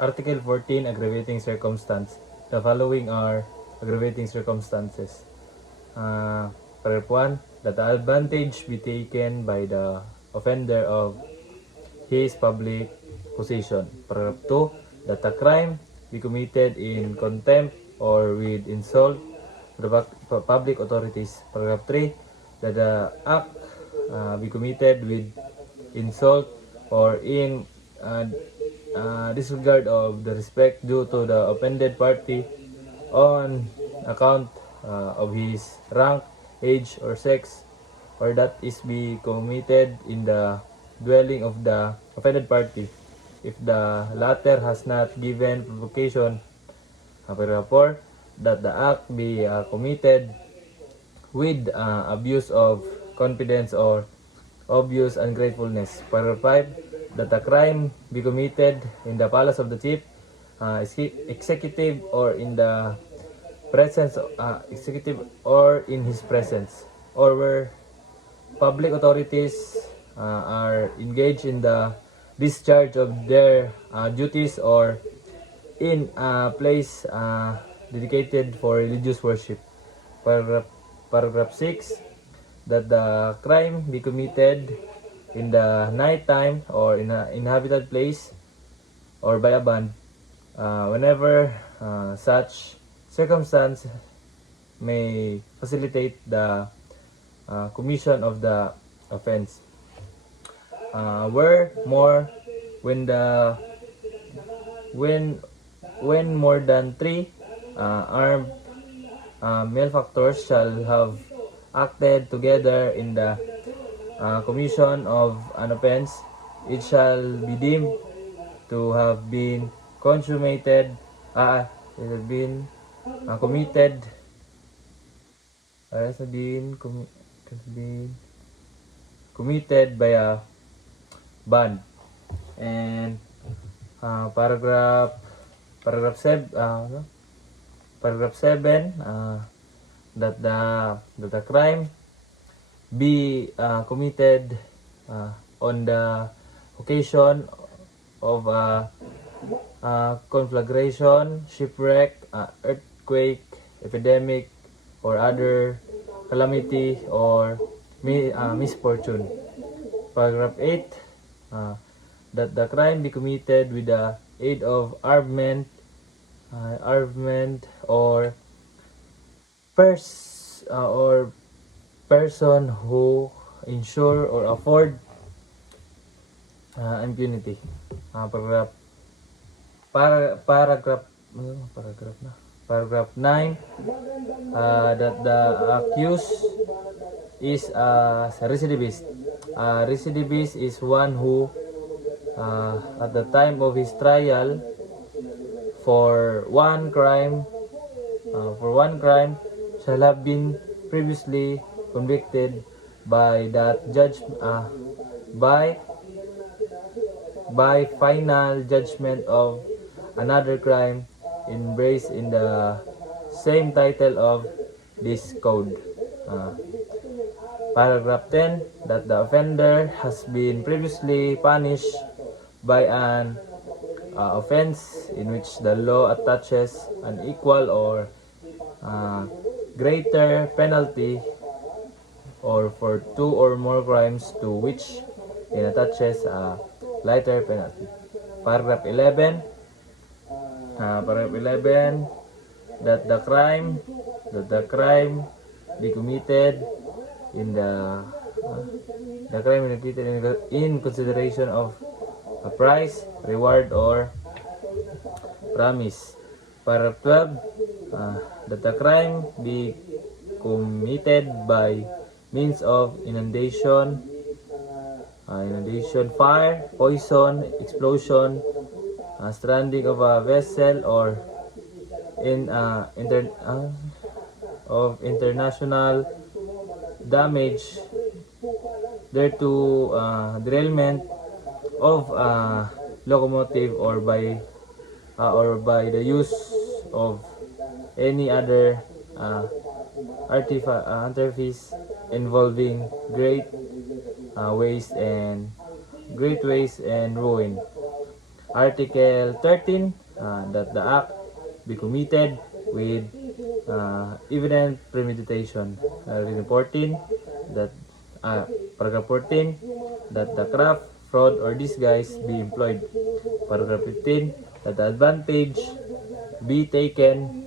Article 14, aggravating circumstance. The following are aggravating circumstances. Paragraph 1, that the advantage be taken by the offender of his public position. Paragraph 2, that a crime be committed in contempt or with insult to the public authorities. Paragraph 3, that the act be committed with insult or in disregard of the respect due to the offended party on account of his rank, age, or sex, or that is be committed in the dwelling of the offended party if the latter has not given provocation. Paragraph 4, that the act be committed with abuse of confidence or obvious ungratefulness. Paragraph 5, that a crime be committed in the palace of the chief executive or in the presence executive or in his presence, or where public authorities are engaged in the discharge of their duties, or in a place dedicated for religious worship. Paragraph 6, that the crime be committed in the night time or in an inhabited place or by a band whenever such circumstance may facilitate the commission of the offense. Where more when the when more than three armed malefactors shall have acted together in the commission of an offense, it shall be deemed to have been consummated, it has been committed, has been committed by a band. And paragraph 7, that the crime be committed on the occasion of conflagration, shipwreck, earthquake, epidemic, or other calamity or misfortune. Paragraph 8, that the crime be committed with the aid of armament or person who ensure or afford impunity. Paragraph 9, that the accused is a recidivist. Recidivist is one who at the time of his trial for one crime shall have been previously convicted by that judge by final judgment of another crime embraced in the same title of this code. Paragraph 10, that the offender has been previously punished by an offense in which the law attaches an equal or greater penalty, or for two or more crimes to which it attaches a lighter penalty. Paragraph 11, that the crime be committed in in consideration of a prize, reward, or promise. Paragraph 12, that the crime be committed by means of inundation, fire, poison, explosion, stranding of a vessel, or of international damage thereto, derailment of locomotive, or by the use of any other artifice involving great waste and ruin. Article 13, that the act be committed with evident premeditation. Article 14, that paragraph 14, that the craft, fraud, or disguise be employed. Paragraph 15, that the advantage be taken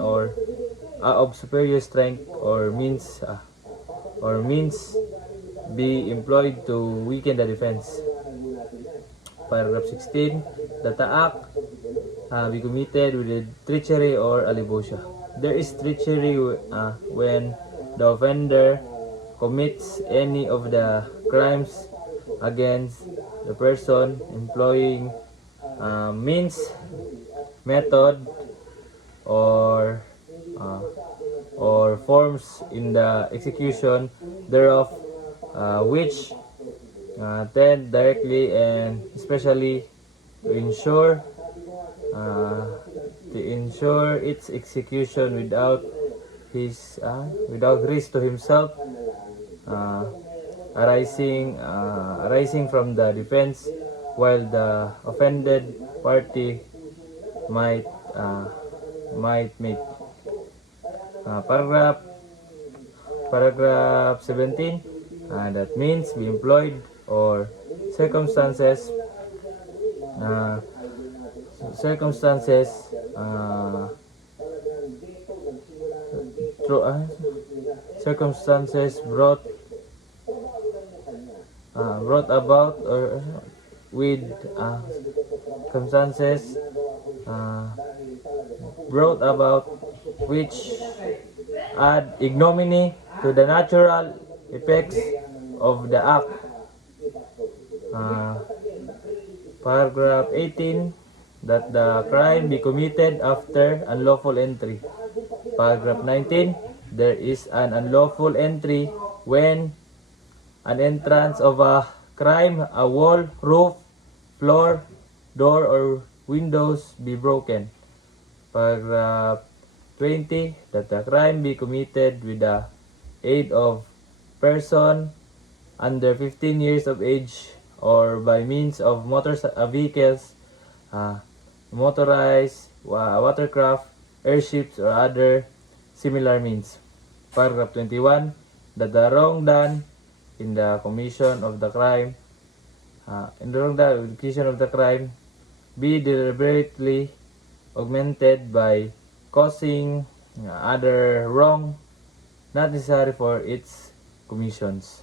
or of superior strength or means be employed to weaken the defense. Paragraph 16, that the act be committed with treachery or alevosía. There is treachery when the offender commits any of the crimes against the person employing means, method, or forms in the execution thereof, which tend directly and especially to ensure its execution without risk to himself, arising from the defense, while the offended party might make. Paragraph 17, that means be employed or circumstances uh, circumstances uh, circumstances brought about or with circumstances brought about which add ignominy to the natural effects of the act. Paragraph 18, that the crime be committed after unlawful entry. Paragraph 19, there is an unlawful entry when an entrance of a crime, a wall, roof, floor, door, or windows be broken. Paragraph 20, that the crime be committed with the aid of person under 15 years of age or by means of vehicles, motorized, watercraft, airships, or other similar means. Paragraph 21, that the wrong done in the commission of the crime, be deliberately augmented by causing other wrong not necessary for its commissions.